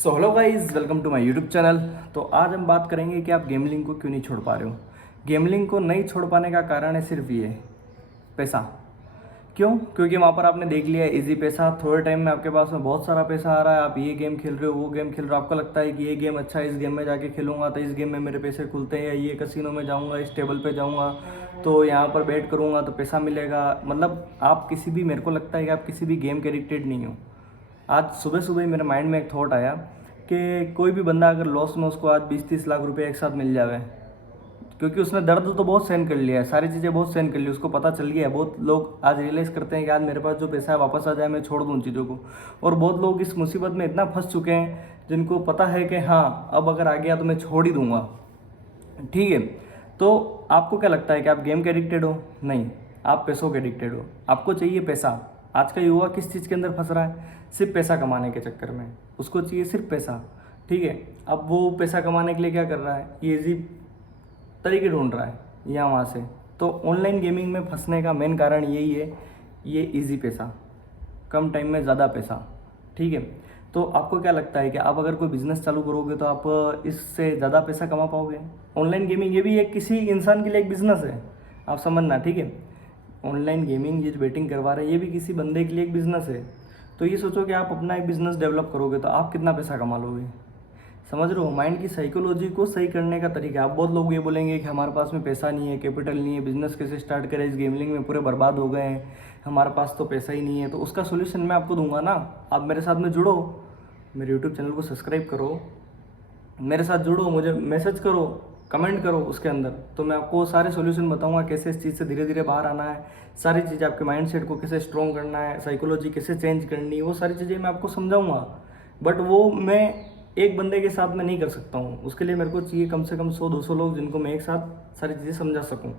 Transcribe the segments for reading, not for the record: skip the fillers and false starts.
So hello guys, welcome to my YouTube channel. तो आज हम बात करेंगे कि आप गेमलिंग को क्यों नहीं छोड़ पा रहे हो। गेमलिंग को नहीं छोड़ पाने का कारण है सिर्फ ये, पैसा। क्यों? क्योंकि वहाँ पर आपने देख लिया इजी पैसा, थोड़े टाइम में आपके पास में बहुत सारा पैसा आ रहा है। आप ये गेम खेल रहे हो, वो गेम खेल रहे हो, आपको लगता है कि ये गेम अच्छा है, इस गेम में जाके खेलूंगा तो इस गेम में मेरे पैसे खुलते हैं, या ये कसिनो में जाऊँगा, इस टेबल पर जाऊँगा तो यहाँ पर बैट करूँगा तो पैसा मिलेगा। मतलब आप किसी भी, मेरे को लगता है कि आप किसी भी गेम के एडिक्टेड नहीं हो। आज सुबह सुबह ही मेरे माइंड में एक थॉट आया कि कोई भी बंदा अगर लॉस में उसको आज 20-30 लाख रुपए एक साथ मिल जावे, क्योंकि उसने दर्द तो बहुत सहन कर लिया है, सारी चीज़ें बहुत सहन कर ली, उसको पता चल गया है। बहुत लोग आज रियलाइज़ करते हैं कि आज मेरे पास जो पैसा है वापस आ जाए, मैं छोड़ दूँ उन चीज़ों को। और बहुत लोग इस मुसीबत में इतना फंस चुके हैं जिनको पता है कि हाँ, अब अगर आ गया तो मैं छोड़ ही दूँगा। ठीक है, तो आपको क्या लगता है कि आप गेम के एडिक्टेड हो? नहीं, आप पैसों के एडिक्टेड हो। आपको चाहिए पैसा। आज का युवा किस चीज़ के अंदर फंस रहा है? सिर्फ पैसा कमाने के चक्कर में। उसको चाहिए सिर्फ पैसा। ठीक है, अब वो पैसा कमाने के लिए क्या कर रहा है? ये इजी तरीके ढूंढ रहा है यहाँ वहाँ से। तो ऑनलाइन गेमिंग में फंसने का मेन कारण यही है, ये इजी पैसा, कम टाइम में ज़्यादा पैसा। ठीक है, तो आपको क्या लगता है कि आप अगर कोई बिजनेस चालू करोगे तो आप इससे ज़्यादा पैसा कमा पाओगे? ऑनलाइन गेमिंग ये भी एक किसी इंसान के लिए एक बिजनेस है, आप समझना। ठीक है, ऑनलाइन गेमिंग ये जो बेटिंग करवा रहे हैं ये भी किसी बंदे के लिए एक बिजनेस है। तो ये सोचो कि आप अपना एक बिजनेस डेवलप करोगे तो आप कितना पैसा कमा लोगे। समझ रहे हो? माइंड की साइकोलॉजी को सही करने का तरीका। आप बहुत लोग ये बोलेंगे कि हमारे पास में पैसा नहीं है, कैपिटल नहीं है, बिजनेस कैसे स्टार्ट करें, इस गेमलिंग में पूरे बर्बाद हो गए हैं, हमारे पास तो पैसा ही नहीं है। तो उसका सोल्यूशन मैं आपको दूंगा ना। आप मेरे साथ में जुड़ो, मेरे यूट्यूब चैनल को सब्सक्राइब करो, मेरे साथ जुड़ो, मुझे मैसेज करो, कमेंट करो उसके अंदर, तो मैं आपको सारे सॉल्यूशन बताऊंगा कैसे इस चीज़ से धीरे धीरे बाहर आना है। सारी चीज़ें, आपके माइंडसेट को कैसे स्ट्रॉन्ग करना है, साइकोलॉजी कैसे चेंज करनी है, वो सारी चीज़ें मैं आपको समझाऊंगा। बट वो मैं एक बंदे के साथ में नहीं कर सकता हूँ। उसके लिए मेरे को चाहिए कम से कम 100-200 लोग जिनको मैं एक साथ सारी चीज़ें समझा सकूँ।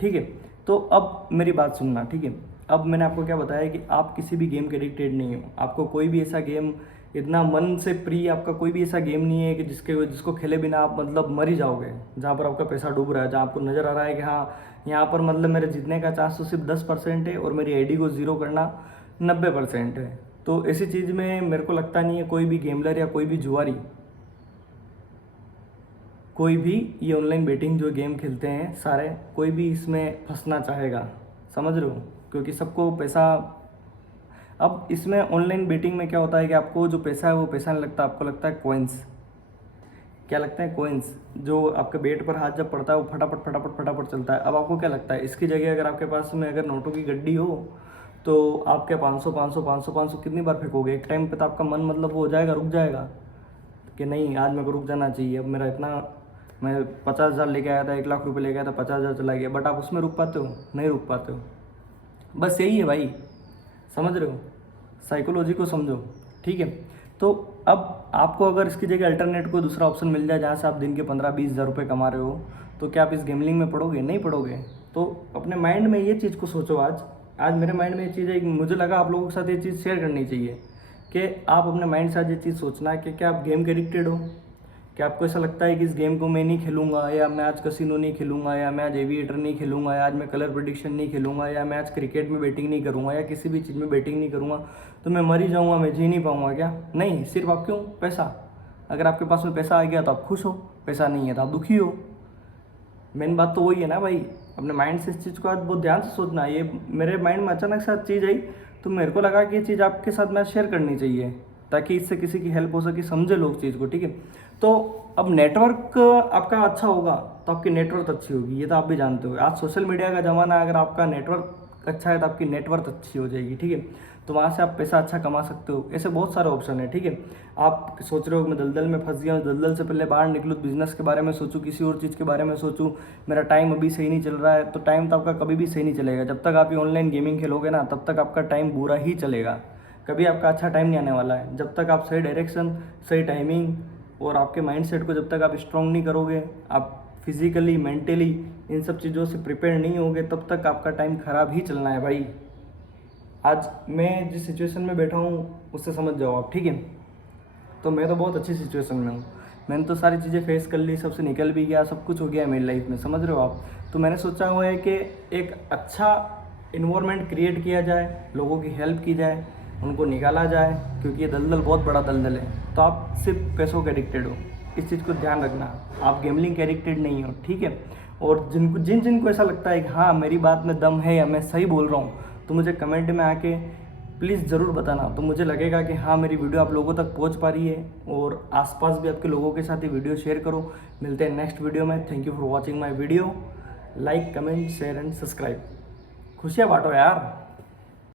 ठीक है, तो अब मेरी बात सुनना। ठीक है, अब मैंने आपको क्या बताया कि आप किसी भी गेम के एडिक्टेड नहीं हो। आपको कोई भी ऐसा गेम, इतना मन से प्रिय आपका कोई भी ऐसा गेम नहीं है कि जिसको खेले बिना आप मतलब मर ही जाओगे, जहाँ पर आपका पैसा डूब रहा है, जहाँ आपको नज़र आ रहा है कि हाँ, यहाँ पर मतलब मेरे जीतने का चांस तो सिर्फ 10% है और मेरी आईडी को ज़ीरो करना 90% है। तो ऐसी चीज़ में मेरे को लगता नहीं है कोई भी गेमलर या कोई भी जुआरी, कोई भी ये ऑनलाइन बेटिंग जो गेम खेलते हैं सारे, कोई भी इसमें फंसना चाहेगा। समझ रहे हो? क्योंकि सबको पैसा, अब इसमें ऑनलाइन बेटिंग में क्या होता है कि आपको जो पैसा है वो पैसा नहीं लगता, आपको लगता है कॉइन्स। क्या लगता है? कॉइन्स। जो आपके बेट पर हाथ जब पड़ता है वो फटाफट फटाफट फटाफट चलता है। अब आपको क्या लगता है, इसकी जगह अगर आपके पास में अगर नोटों की गड्डी हो तो आप क्या 500 500 500 500 कितनी बार फेंकोगे? एक टाइम पे तो आपका मन मतलब वो हो जाएगा, रुक जाएगा कि नहीं, आज मेरे को रुक जाना चाहिए, अब मेरा इतना, मैं 50,000 लेके आया था, 1 लाख रुपए लेके आया था, 50,000 चला गया। बट आप उसमें रुक पाते हो? नहीं रुक पाते हो। बस यही है भाई, समझ रहे हो? साइकोलॉजी को समझो। ठीक है, तो अब आपको अगर इसकी जगह अल्टरनेट कोई दूसरा ऑप्शन मिल जाए जहाँ से आप दिन के 15-20 हज़ार रुपये कमा रहे हो, तो क्या आप इस गेमलिंग में पड़ोगे? नहीं पड़ोगे। तो अपने माइंड में ये चीज़ को सोचो। आज आज मेरे माइंड में ये चीज़ है, मुझे लगा आप लोगों के साथ ये चीज़ शेयर करनी चाहिए कि आप अपने माइंड से आज ये चीज़ सोचना है कि क्या आप गेम के एडिक्टेड हो। क्या आपको ऐसा लगता है कि इस गेम को मैं नहीं खेलूंगा, या मैं आज कसिनो नहीं खेलूंगा, या मैं आज एविएटर नहीं खेलूंगा, या आज मैं कलर प्रेडिक्शन नहीं खेलूंगा, या मैं आज क्रिकेट में बैटिंग नहीं करूंगा, या किसी भी चीज़ में बैटिंग नहीं करूंगा तो मैं मर ही जाऊंगा, मैं जी नहीं पाऊंगा? क्या नहीं, सिर्फ आप क्यों? पैसा। अगर आपके पास में पैसा आ गया तो आप खुश हो, पैसा नहीं है तो आप दुखी हो। मेन बात तो वही है ना भाई। अपने माइंड से इस चीज़ को आज बहुत ध्यान से सोचना है। ये मेरे माइंड में अचानक से चीज़ आई तो मेरे को लगा कि ये चीज़ आपके साथ मैं शेयर करनी चाहिए ताकि इससे किसी की हेल्प हो सके, समझे लोग चीज़ को। ठीक है, तो अब नेटवर्क आपका अच्छा होगा तो आपकी नेटवर्क अच्छी होगी, ये तो आप भी जानते हो। आज सोशल मीडिया का ज़माना है, अगर आपका नेटवर्क अच्छा है तो आपकी नेटवर्क अच्छी हो जाएगी। ठीक है, तो वहाँ से आप पैसा अच्छा कमा सकते हो। ऐसे बहुत सारे ऑप्शन है। ठीक है, आप सोच रहे हो मैं दलदल में फंस गया हूँ, दलदल से पहले बाहर निकलूँ, बिजनेस के बारे में सोचूँ, किसी और चीज़ के बारे में सोचूँ, मेरा टाइम अभी सही नहीं चल रहा है, तो टाइम तो आपका कभी भी सही नहीं चलेगा। जब तक आप ये ऑनलाइन गेमिंग खेलोगे ना तब तक आपका टाइम बुरा ही चलेगा, कभी आपका अच्छा टाइम नहीं आने वाला है। जब तक आप सही डायरेक्शन, सही टाइमिंग और आपके माइंडसेट को जब तक आप स्ट्रॉन्ग नहीं करोगे, आप फिजिकली मेंटली इन सब चीज़ों से प्रिपेयर नहीं होगे, तब तक आपका टाइम ख़राब ही चलना है भाई। आज मैं जिस सिचुएशन में बैठा हूँ उससे समझ जाओ आप। ठीक है, तो मैं तो बहुत अच्छी सिचुएशन में हूँ, मैंने तो सारी चीज़ें फेस कर ली, सबसे निकल भी गया, सब कुछ हो गया मेरी लाइफ में, समझ रहे हो आप। तो मैंने सोचा हुआ है कि एक अच्छा इन्वायरमेंट क्रिएट किया जाए, लोगों की हेल्प की जाए, उनको निकाला जाए, क्योंकि ये दलदल बहुत बड़ा दलदल है। तो आप सिर्फ पैसों के एडिक्टेड हो। इस चीज़ को ध्यान रखना, आप गेमलिंग के एडिक्टेड नहीं हो, ठीक है। और जिनको ऐसा लगता है कि हाँ मेरी बात में दम है या मैं सही बोल रहा हूँ, तो मुझे कमेंट में आके प्लीज़ ज़रूर बताना। तो मुझे लगेगा कि हाँ मेरी वीडियो आप लोगों तक पहुँच पा रही है, और आसपास भी आपके लोगों के साथ ये वीडियो शेयर करो। मिलते हैं नेक्स्ट वीडियो में। Thank you for watching my video. Like, comment, share and subscribe. खुशियाँ बांटो यार।